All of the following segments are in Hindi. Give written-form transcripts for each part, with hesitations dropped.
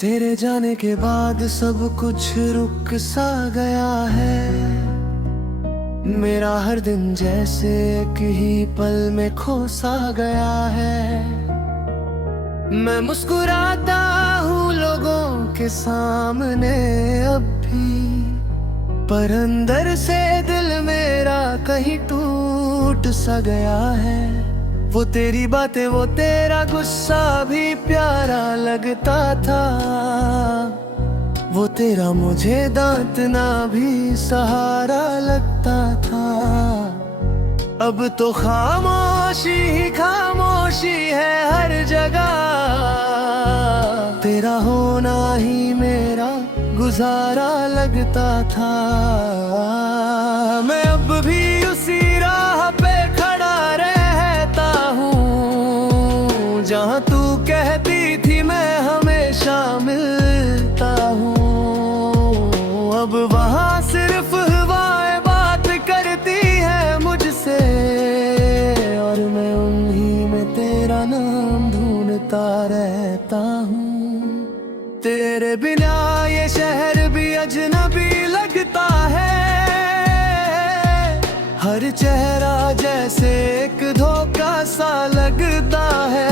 तेरे जाने के बाद सब कुछ रुक सा गया है। मेरा हर दिन जैसे एक ही पल में खो सा गया है। मैं मुस्कुराता हूँ लोगों के सामने अब भी, पर अंदर से दिल मेरा कहीं टूट सा गया है। वो तेरी बातें, वो तेरा गुस्सा भी प्यारा लगता था। वो तेरा मुझे दांतना भी सहारा लगता था। अब तो खामोशी ही खामोशी है हर जगह। तेरा होना ही मेरा गुजारा लगता था। मैं अब भी उसी राह पे खड़ा रहता हूँ जहाँ तू कहती थी मैं हमेशा मिलता हूँ। अब वहाँ सिर्फ हवाएं बात करती है मुझसे, और मैं उन्हीं में तेरा नाम ढूंढता रहता हूँ। तेरे बिना ये शहर भी अजनबी लगता है। हर चेहरा जैसे एक धोखा सा लगता है।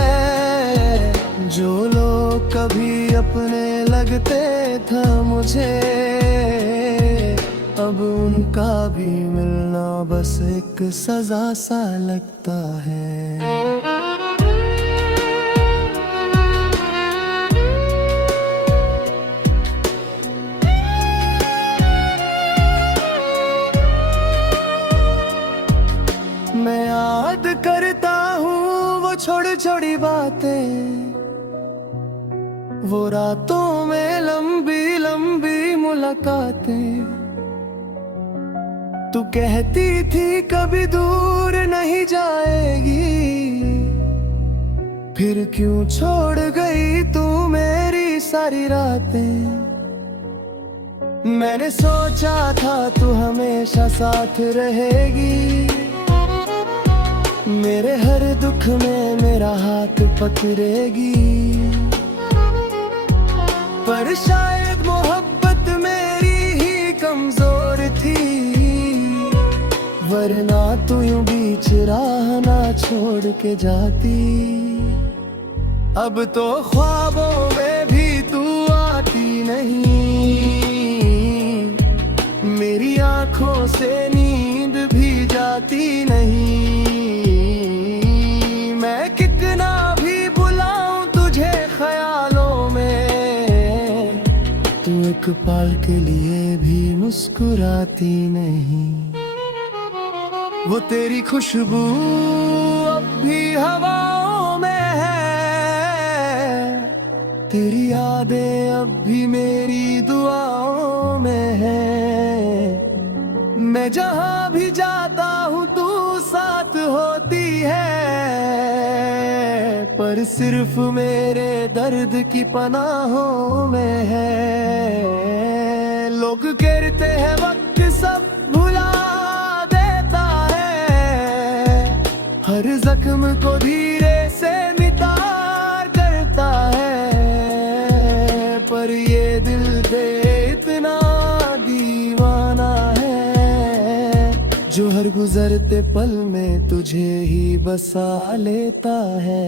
जो लोग कभी अपने लगते थे मुझे, अब उनका भी मिलना बस एक सजा सा लगता है। मैं याद करता हूँ वो छोटी छोटी बातें, वो रातों में लंबी लंबी मुलाकातें। तू कहती थी कभी दूर नहीं जाएगी, फिर क्यों छोड़ गई तू मेरी सारी रातें। मैंने सोचा था तू हमेशा साथ रहेगी, मेरे हर दुख में मेरा हाथ पकड़ेगी। पर शायद मोहब्बत मेरी ही कमजोर थी, वरना तू यूं बीच राह ना छोड़ के जाती। अब तो ख्वाबों में भी तू आती नहीं, मेरी आंखों से नींद भी जाती नहीं। मैं कितना भी बुलाऊं तुझे ख्यालों में, तू एक पल के लिए भी मुस्कुराती नहीं। वो तेरी खुशबू अब भी हवाओं में है, तेरी यादें अब भी मेरी दुआओं में है। मैं जहाँ भी जाता हूँ तू साथ होती है, पर सिर्फ मेरे दर्द की पनाहों में है। लोग कहते हैं वक्त सब भुला देता है, हर जख्म को धीरे से मिटा करता है। पर ये दिल दे इतना दीवाना है, जो हर गुजरते पल में तुझे ही बसा लेता है।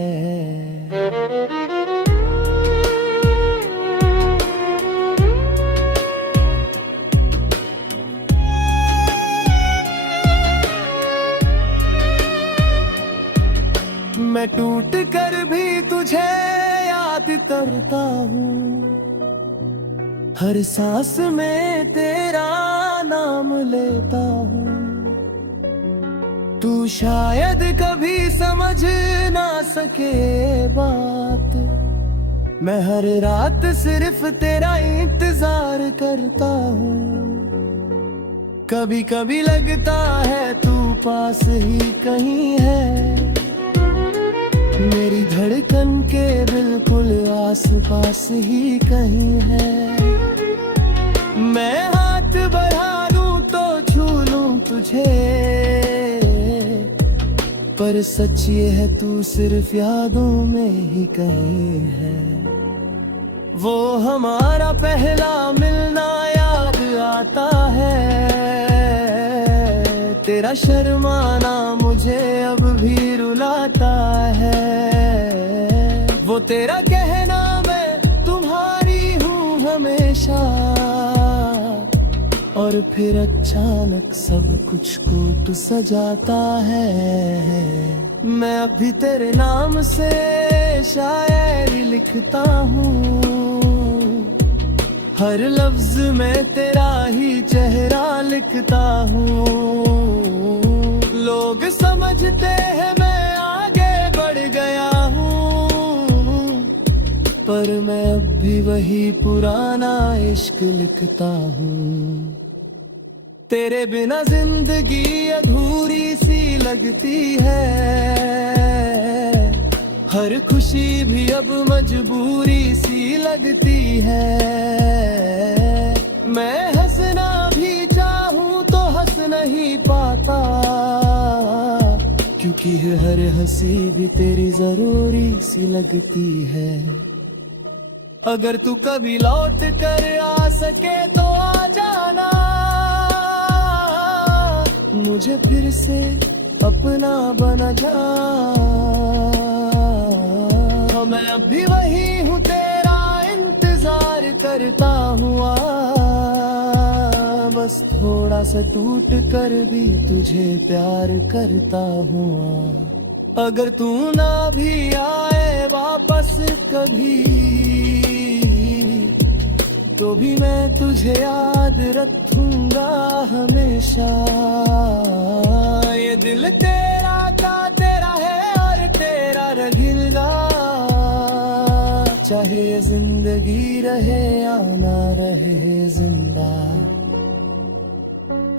मैं टूट कर भी तुझे याद करता हूँ, हर सांस में तेरा नाम लेता हूँ। तू शायद कभी समझ ना सके बात, मैं हर रात सिर्फ तेरा इंतजार करता हूँ। कभी कभी लगता है तू पास ही कहीं है, मेरी धड़कन के बिल्कुल आस पास ही कहीं है। मैं हाथ बढ़ा लूं तो छू लूं तुझे, पर सच ये है तू सिर्फ यादों में ही कहीं है। वो हमारा पहला मिलना याद आता है, तेरा शर्माना मुझे अब भी रुलाता है। वो तेरा कहना मैं तुम्हारी हूँ हमेशा, और फिर अचानक सब कुछ कूट सजाता है। मैं अभी तेरे नाम से शायरी लिखता हूँ, हर लफ्ज में तेरा ही चेहरा लिखता हूँ। लोग समझते हैं मैं आगे बढ़ गया हूँ, पर मैं अब भी वही पुराना इश्क लिखता हूँ। तेरे बिना जिंदगी अधूरी सी लगती है, हर खुशी भी अब मजबूरी सी लगती है। मैं हंसना भी चाहूं तो हंस नहीं पाता, क्योंकि हर हंसी भी तेरी जरूरी सी लगती है। अगर तू कभी लौट कर आ सके तो आ जाना, मुझे फिर से अपना बना जा। मैं अब भी वही हूँ, तेरा इंतजार करता हुआ, बस थोड़ा सा टूट कर भी तुझे प्यार करता हुआ। अगर तू ना भी आए वापस कभी, तो भी मैं तुझे याद रखूंगा हमेशा। ये दिल तेरा का तेरा है और तेरा रहेगा, चाहे ये जिंदगी रहे या ना रहे जिंदा।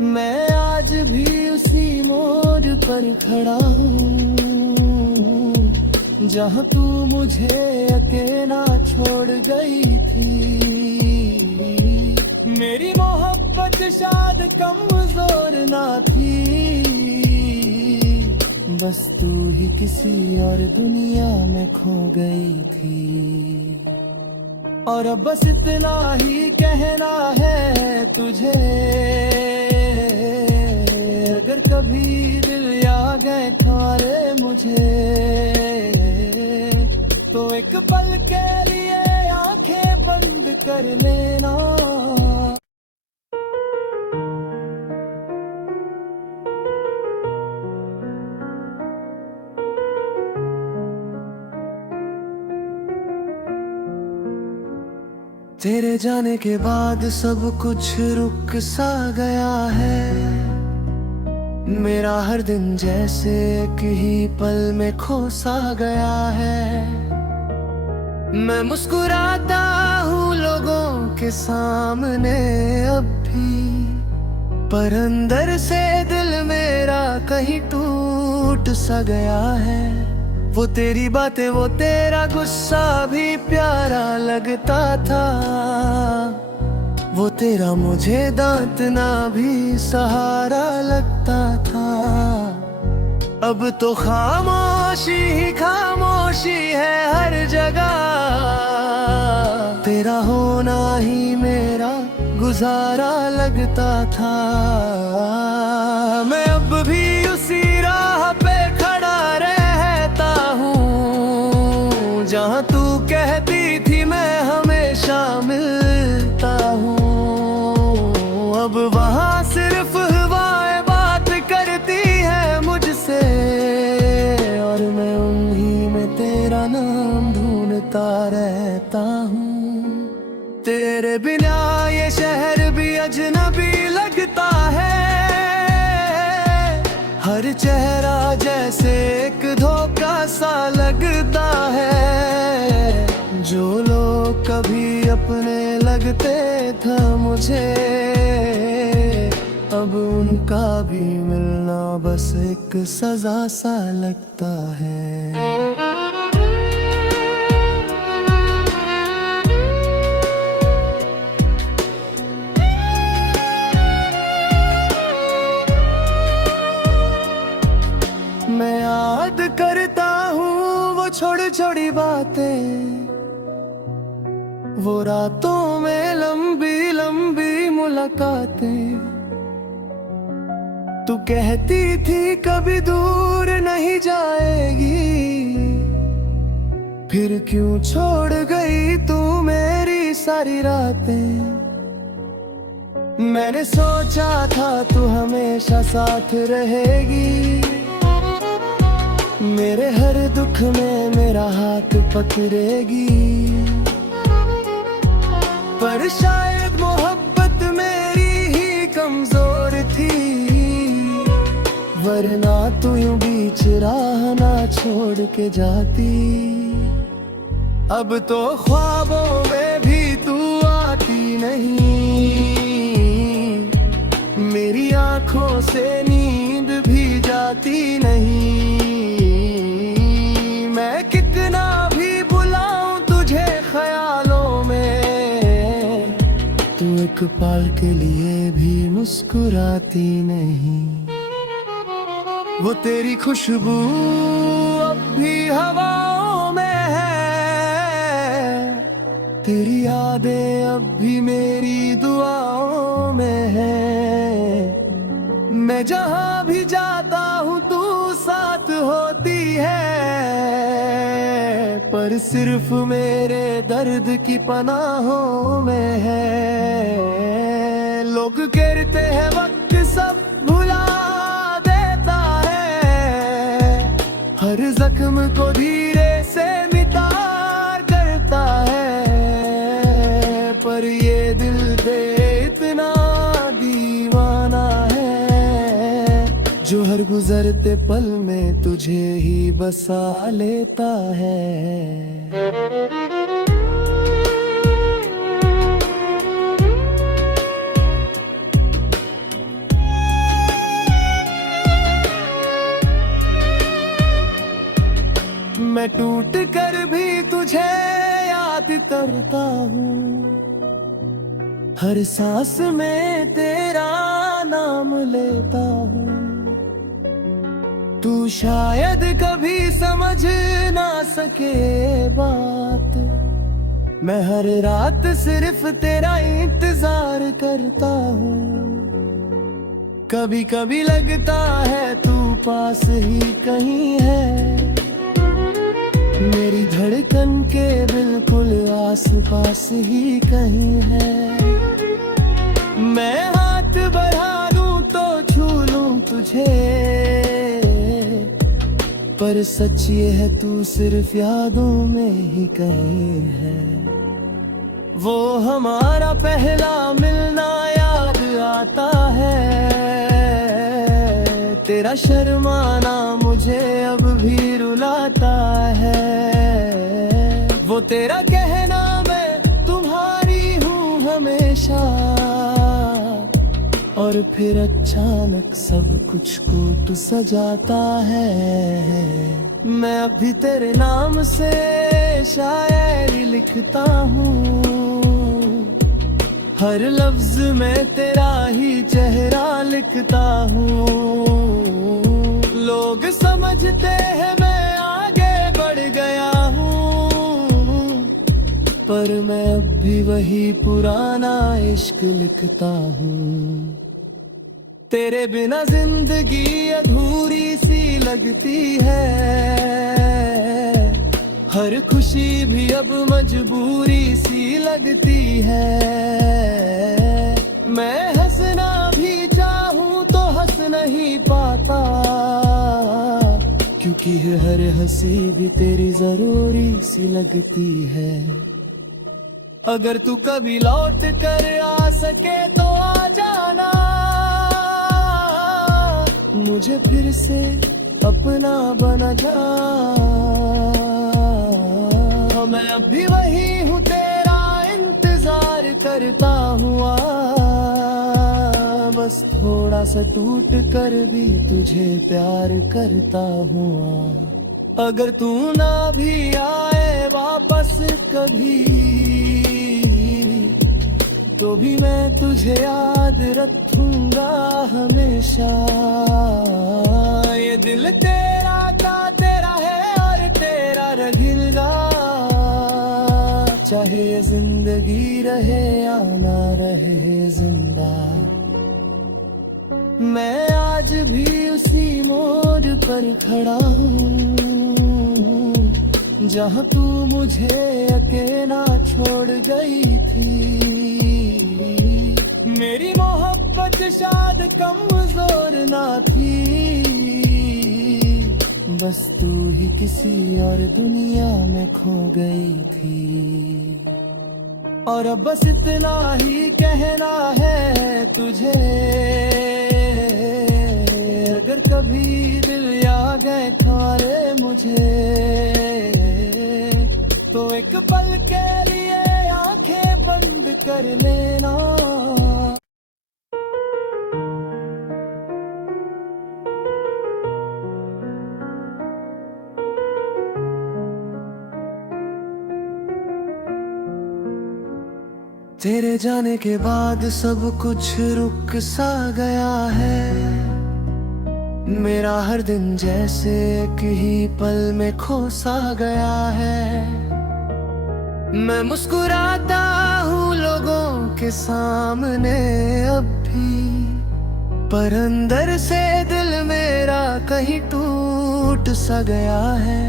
मैं आज भी उसी मोड़ पर खड़ा हूँ, जहाँ तू मुझे अकेला छोड़ गई थी। मेरी मोहब्बत शायद कमजोर ना थी, बस तू ही किसी और दुनिया में खो गई थी। और अब बस इतना ही कहना है तुझे, अगर कभी दिल आ गए थारे मुझे, तो एक पल के लिए आंखें बंद कर लेना। तेरे जाने के बाद सब कुछ रुक सा गया है, मेरा हर दिन जैसे एक ही पल में खो सा गया है। मैं मुस्कुराता हूँ लोगों के सामने अब भी, पर अंदर से दिल मेरा कहीं टूट सा गया है। वो तेरी बातें वो तेरा गुस्सा भी प्यारा लगता था, वो तेरा मुझे दांतना भी सहारा लगता था। अब तो खामोशी ही खामोशी है हर जगह, तेरा होना ही मेरा गुजारा लगता था। मैं अब भी उसी राह पे खड़ा रहता हूँ, जहाँ तू कहती थी मैं हमेशा मिलता हूँ। अब वहाँ सिर्फ हवाएं बात करती है मुझसे, और मैं उन्हीं में तेरा नाम ढूंढता रहता हूँ। तेरे बिना ये शहर भी अजनबी लगता है, हर चेहरा जैसे एक धोखा सा लगता है। जो लोग कभी अपने लगते थे मुझे, अब उनका भी मिलना बस एक सजा सा लगता है। मैं याद करता हूँ वो छोटी छोटी बातें, वो रातों में लंबी लंबी मुलाकातें, तू कहती थी कभी दूर नहीं जाएगी, फिर क्यों छोड़ गई तू मेरी सारी रातें। मैंने सोचा था तू हमेशा साथ रहेगी, मेरे हर दुख में मेरा हाथ पकड़ेगी, पर शायद मोहब्बत मेरी ही कमजोर थी, वरना तू यूं बीच राह ना छोड़ के जाती। अब तो ख्वाबों में भी तू आती नहीं, मेरी आंखों से नींद भी जाती नहीं। मैं कितना भी बुलाऊं तुझे ख्यालों में, तू एक पल के लिए भी मुस्कुराती नहीं। वो तेरी खुशबू अब भी हवाओं में है, तेरी यादें अब भी मेरी दुआओं में है। मैं जहां भी जाता हूँ तू साथ होती है, पर सिर्फ मेरे दर्द की पनाहों में है। लोग कहते हैं वक्त सब भुला देता है, हर जख्म को धीरे से मिटा करता है, पर ये दिल दे इतना दीवाना है, जो हर गुजरते पल में तुझे ही बसा लेता है। मैं टूट कर भी तुझे याद करता हूँ, हर सांस में तेरा नाम लेता हूँ। तू शायद कभी समझ ना सके बात, मैं हर रात सिर्फ तेरा इंतजार करता हूँ। कभी कभी लगता है तू पास ही कहीं है, मेरी धड़कन के बिल्कुल आस पास ही कहीं है। मैं हाथ बढ़ा लूं तो छू लूं तुझे, पर सच ये है तू सिर्फ यादों में ही कहीं है। वो हमारा पहला मिलना याद आता है, तेरा शर्माना मुझे अब भी रुलाता है। वो तेरा कहना मैं तुम्हारी हूँ हमेशा, और फिर अचानक सब कुछ कूट सजाता है। मैं अभी तेरे नाम से शायरी लिखता हूँ, हर लफ्ज में तेरा ही चेहरा लिखता हूँ। लोग समझते हैं मैं आगे बढ़ गया हूँ, पर मैं अब भी वही पुराना इश्क लिखता हूँ। तेरे बिना जिंदगी अधूरी सी लगती है, हर खुशी भी अब मजबूरी सी लगती है। मैं हंसना भी चाहूं तो हंस नहीं पाता, क्योंकि हर हंसी भी तेरी जरूरी सी लगती है। अगर तू कभी लौट कर आ सके तो आ जाना, मुझे फिर से अपना बना जा। मैं अब भी वही हूँ, तेरा इंतजार करता हुआ, बस थोड़ा सा टूट कर भी तुझे प्यार करता हुआ। अगर तू ना भी आए वापस कभी, तो भी मैं तुझे याद रखूंगा हमेशा। ये दिल तेरा का तेरा है और तेरा रहेगा, चाहे जिंदगी रहे या ना रहे जिंदा, मैं आज भी उसी मोड़ पर खड़ा हूँ जहाँ तू मुझे अकेला छोड़ गई थी। मेरी मोहब्बत शायद कमजोर ना थी, बस तू ही किसी और दुनिया में खो गई थी। और अब बस इतना ही कहना है तुझे, अगर कभी दिल आ गए खारे मुझे, तो एक पल के लिए आंखें बंद कर लेना। तेरे जाने के बाद सब कुछ रुक सा गया है, मेरा हर दिन जैसे एक ही पल में खो सा गया है। मैं मुस्कुराता हूँ लोगों के सामने अब भी, पर अंदर से दिल मेरा कहीं टूट सा गया है।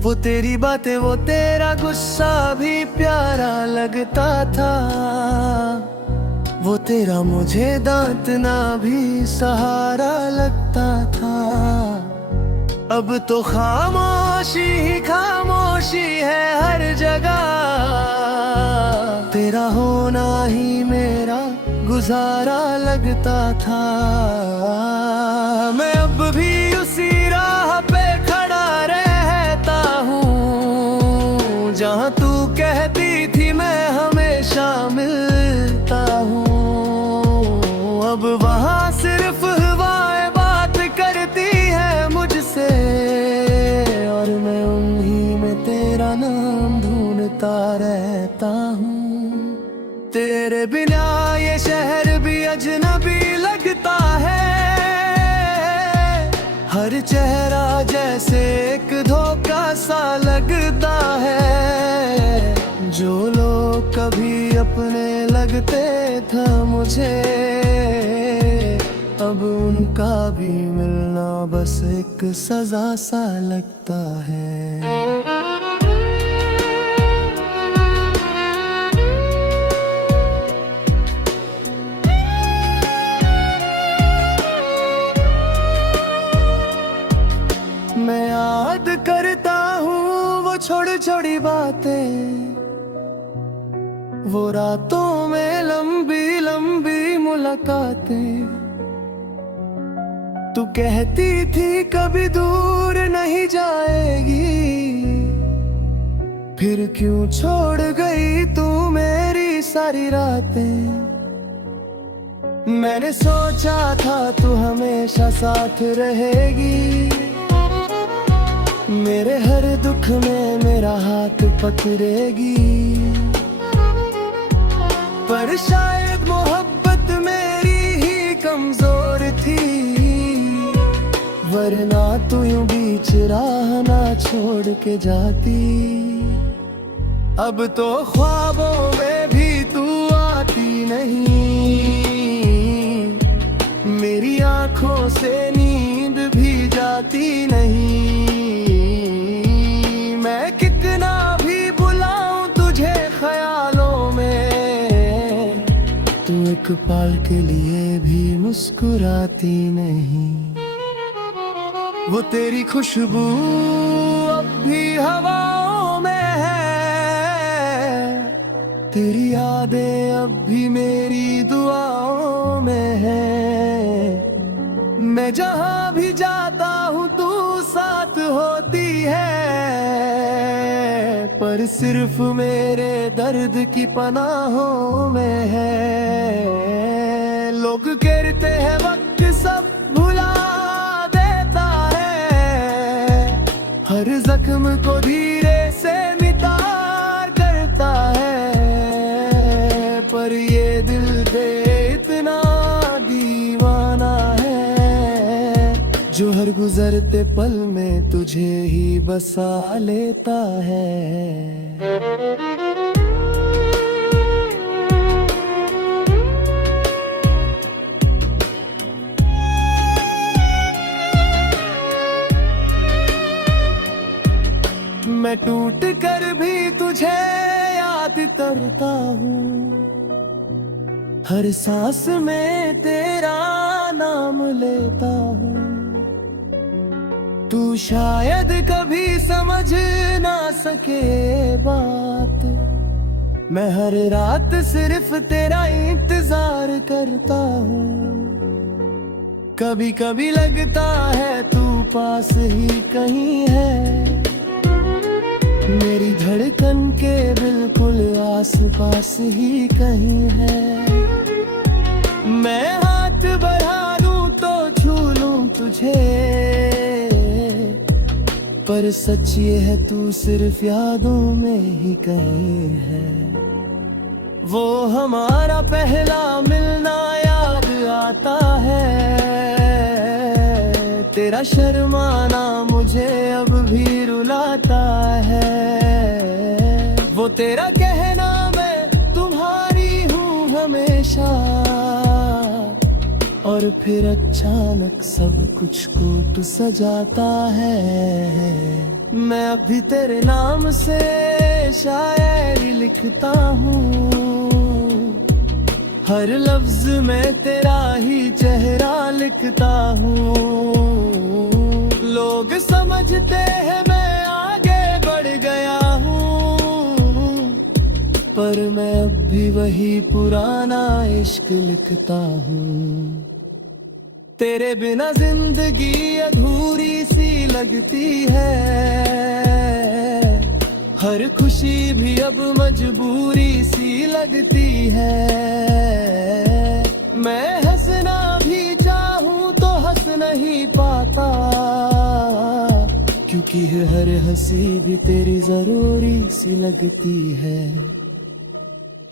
वो तेरी बातें, वो तेरा गुस्सा भी प्यारा लगता था, वो तेरा मुझे दांतना भी सहारा लगता था। अब तो खामोशी ही खामोशी है हर जगह, तेरा होना ही मेरा गुजारा लगता था। मैं अब भी उसी राह पे खड़ा रहता हूँ जहाँ तू कहती थी मैं हमेशा मिलता हूँ। अब वहाँ सिर्फ हवाएं बात करती है मुझसे, और मैं उन्हीं में तेरा नाम ढूंढता रहता हूँ। तेरे बिना ये शहर भी अजनबी लगता है, हर चेहरा जैसे एक धोखा सा लगता है। जो लोग कभी अपने लगते था मुझे, अब उनका भी मिलना बस एक सजा सा लगता है। मैं याद करता हूँ वो छोटी छोटी बातें, वो रातों में लंबी लंबी मुलाकातें। तू कहती थी कभी दूर नहीं जाएगी, फिर क्यों छोड़ गई तू मेरी सारी रातें। मैंने सोचा था तू हमेशा साथ रहेगी, मेरे हर दुख में मेरा हाथ पकड़ेगी। पर शायद मोहब्बत मेरी ही कमजोर थी, वरना तू यूं बीच राह ना छोड़ के जाती। अब तो ख्वाबों में भी तू आती नहीं, मेरी आंखों से नींद भी जाती नहीं। मैं कितना भी बुलाऊं तुझे ख्यालों में, तू एक पल के लिए भी मुस्कुराती नहीं। वो तेरी खुशबू अब भी हवाओं में है, तेरी यादें अब भी मेरी दुआओं में है। मैं जहाँ भी जाता हूँ तू साथ होती है, पर सिर्फ मेरे दर्द की पनाहों में है। लोग कहते हैं वक्त सब भुला देता है, हर जख्म को धीरे से मिटा करता है। पर ये दिल दे इतना दीवाना है, जो हर गुजरते पल में तुझे ही बसा लेता है। हर सांस में तेरा नाम लेता हूँ। तू शायद कभी समझ ना सके बात, मैं हर रात सिर्फ तेरा इंतजार करता हूँ। कभी कभी लगता है तू पास ही कहीं है, मेरी धड़कन के बिल्कुल आस पास ही कहीं है। मैं हाथ बढ़ा लूं तो छू लूं तुझे, पर सच ये है तू सिर्फ यादों में ही कहीं है। वो हमारा पहला मिलना याद आता है, तेरा शर्माना मुझे अब भी रुलाता है। वो तेरा कहना मैं तुम्हारी हूँ हमेशा, और फिर अचानक सब कुछ को तू सजाता है। मैं अभी तेरे नाम से शायरी लिखता हूँ, हर लफ्ज में तेरा ही चेहरा लिखता हूँ। लोग समझते हैं मैं आगे बढ़ गया हूँ, पर मैं अब भी वही पुराना इश्क लिखता हूँ। तेरे बिना जिंदगी अधूरी सी लगती है, हर खुशी भी अब मजबूरी सी लगती है। मैं हंसना भी चाहूं तो हंस नहीं पाता, क्योंकि हर हंसी भी तेरी जरूरी सी लगती है।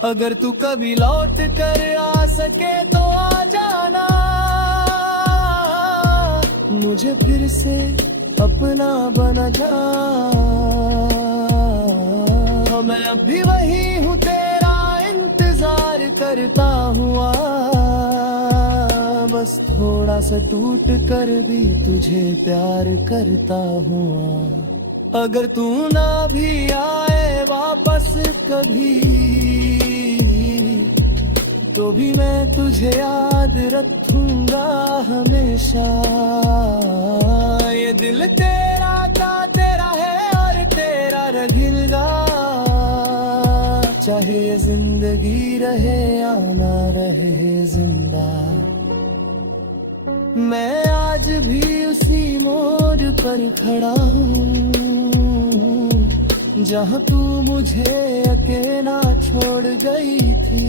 अगर तू कभी लौट कर आ सके तो आ जाना, मुझे फिर से अपना बना जा। मैं अब भी वही हूँ, तेरा इंतजार करता हुआ, बस थोड़ा सा टूट कर भी तुझे प्यार करता हुआ। अगर तू ना भी आए वापस कभी, तो भी मैं तुझे याद रखूंगा हमेशा। ये दिल तेरा का तेरा है और तेरा रहेगा, चाहे ये जिंदगी रहे या ना रहे जिंदा। मैं आज भी उसी मोड़ पर खड़ा हूँ, जहाँ तू मुझे अकेला छोड़ गई थी।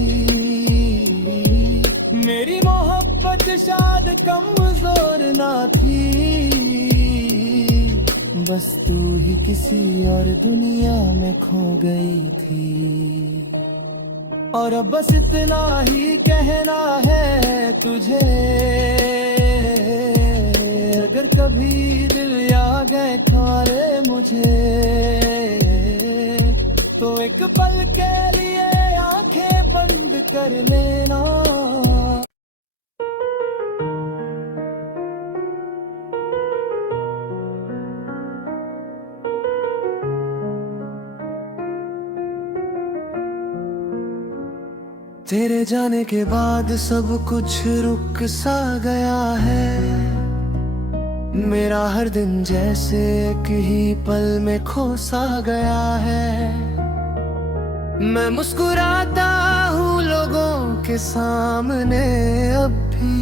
मेरी मोहब्बत शायद कमजोर ना थी, बस तू ही किसी और दुनिया में खो गई थी। और अब बस इतना ही कहना है तुझे, अगर कभी दिल आ गए खारे मुझे, तो एक पल के लिए आंखें बंद कर लेना। तेरे जाने के बाद सब कुछ रुक सा गया है, मेरा हर दिन जैसे एक ही पल में खो सा गया है। मैं मुस्कुराता हूँ लोगों के सामने अब भी,